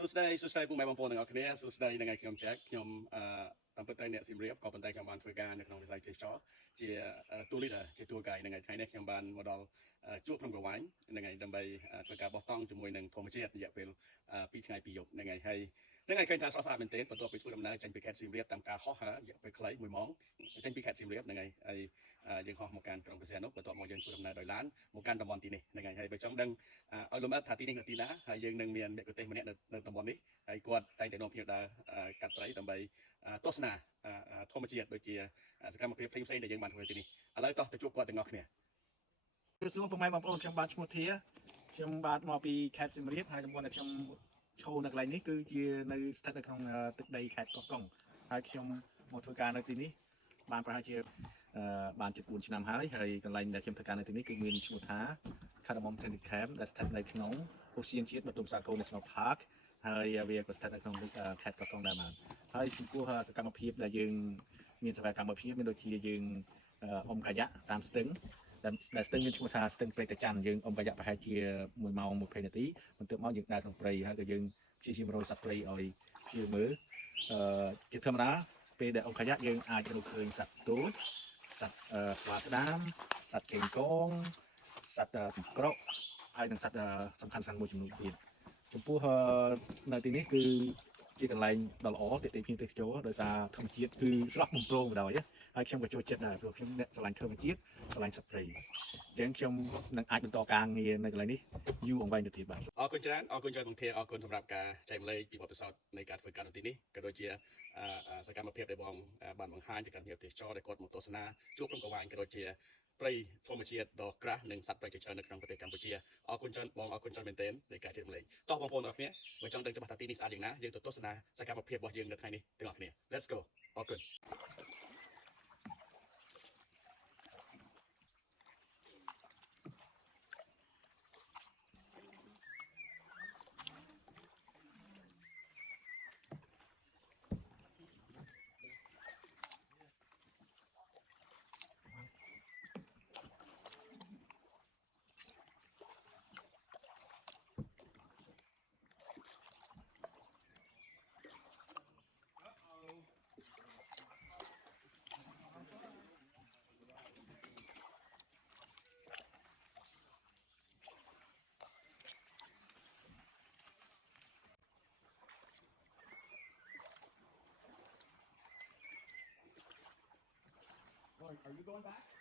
សួស្តីពុកម៉ែបងប្អូនទាំងអស់គ្នាសួស្តីថ្ងៃខ្ញុំចែកខ្ញុំតាមពិតតែអ្នកសៀមរាបក៏ប៉ុន្តែខ្ញុំបានធ្វើការនៅក្នុងវិស័យទេសចរជាតួលីដាជាតួកាយថ្ងៃនេះខ្ញុំបានមកដល់ជួបក្នុងប្រវែងដើម្បីធ្វើការបោះតង់ជាមួយនឹងធម្មជាតិរយៈពេល2ថ្ងៃ2យប់ហើយឃើញថាស្រស់ស្អាតមែនទែនបន្ទាប់ពីធ្វើដំណើរចេញពីខេត្តសៀមរាបតាមការហោះហើររយៈពេលខ្លី1ម៉ោងចេញពីខេត្តសៀមរាបហើយយើងហោះមកកាន់ក្រុងព្រះសីហនុបន្ទាប់មកយើងធ្វើដំណើរដោយឡានមកកាន់តំបន់ទីនេះហើយបើចង់ដឹងឲ្យលំអិតថាទីនេះនៅទីណាហើយយើងនឹងមានអ្នកប្រទេសម្នាក់នៅតំបន់នេះហើយគាត់តែងតែនាំភ្ញៀវដើរកាត់ត្រីដើម្បីទស្សនាធម្មជាតិដូចជាសកម្មភាពផ្សេងៗដែលយើងបានធ្វើទីនេះឥឡូវតោះទៅជួបគាត់ទាំងអស់គ្នាគឺសួរពុកម៉ែបងប្អូនខ្ញុំបាទឈ្មោះធាខ្ញុំបាទមកពីខេត្តសៀមរាបហើយតំបន់ដែលខ្ញុំឈរនៅកន្លែងនេះគឺជានៅស្ថិតនៅក្នុងទឹកដីខេត្តកោះកុងហើយខ្ញុំមកធ្វើការនៅទីនេះបានប្រហែលជាបានជា4ឆ្នាំហើយកន្លែងដែលខ្ញុំធ្វើការនៅទីនេះគឺមានឈ្មោះថា Cardamom Technical Camp ដែលស្ថិតនៅក្នុងឧទ្យានជាតិបទុមសាគរ National Park ហើយវាក៏ស្ថិតនៅក្នុងខេត្តកោះកុងដែរបាទហើយចំពោះសកម្មភាពដែលយើងមានសកម្មភាពមានដូចជាយើងអុំកាយ៉ាក់តាមស្ទឹងដែលស្ទឹងមានឈ្មោះថាស្ទឹងព្រៃតាច័ន្ទយើងអុំកាយ៉ាក់ប្រហែលជា1ម៉ោង20នាទីបន្ទាប់មកយើងដើរក្នុងព្រៃហើយក៏យើងព្យាយាមរកសត្វព្រៃឲ្យភ្ញៀវមើលជាធម្មតាពេលដែលអុំកាយ៉ាក់យើងអាចរកឃើញសត្វទោចសត្វស្វាក្តាមសត្វកេងកងសត្វពីក្រកហើយនិងសត្វសំខាន់មួយចំនួនទៀតចំពោះនៅទីនេះគឺជាកន្លែងដ៏ល្អទាក់ទាញភ្ញៀវទេសចរដោយសារធម្មជាតិគឺស្រស់បំព្រងបណ្ដោយហើយខ្ញុំក៏ចូលចិត្តដែរព្រោះខ្ញុំអ្នកស្រឡាញ់ធម្មជាតិស្រឡាញ់សត្វព្រៃអញ្ចឹងខ្ញុំនឹងអាចបន្តការងារនៅកន្លែងនេះយូរអង្វែងទៅទៀតបាទអរគុណច្រើនបងធាអរគុណសម្រាប់ការចែកម្លែកពីបទពិសោធន៍នៃការធ្វើការនៅទីនេះក៏ដូចជាសកម្មភាពដែលបងបានបង្ហាញពីការងារទេសចរដែលគាត់មកទស្សនាជួបក្នុងកង្វែងក៏ដូចជាព្រៃធម្មជាតិដ៏ក្រាស់និងសត្វព្រៃជាច្រើននៅក្នុងប្រទេសកម្ពុជាអរគុណច្រើនបងអរគុណច្រើនមែនទែននៃការចែកម្លែកតោះបងប្អូនអរគ្នាបើចង់ដឹងច្បាស់ថាទីនេះស្អាតយ៉ាងណាយើងទៅទស្សនាសកម្មភាពរបស់យើងនៅថ្ងៃនេះទាំងអស់គ្នា Let's go អរគុណ Are you going back?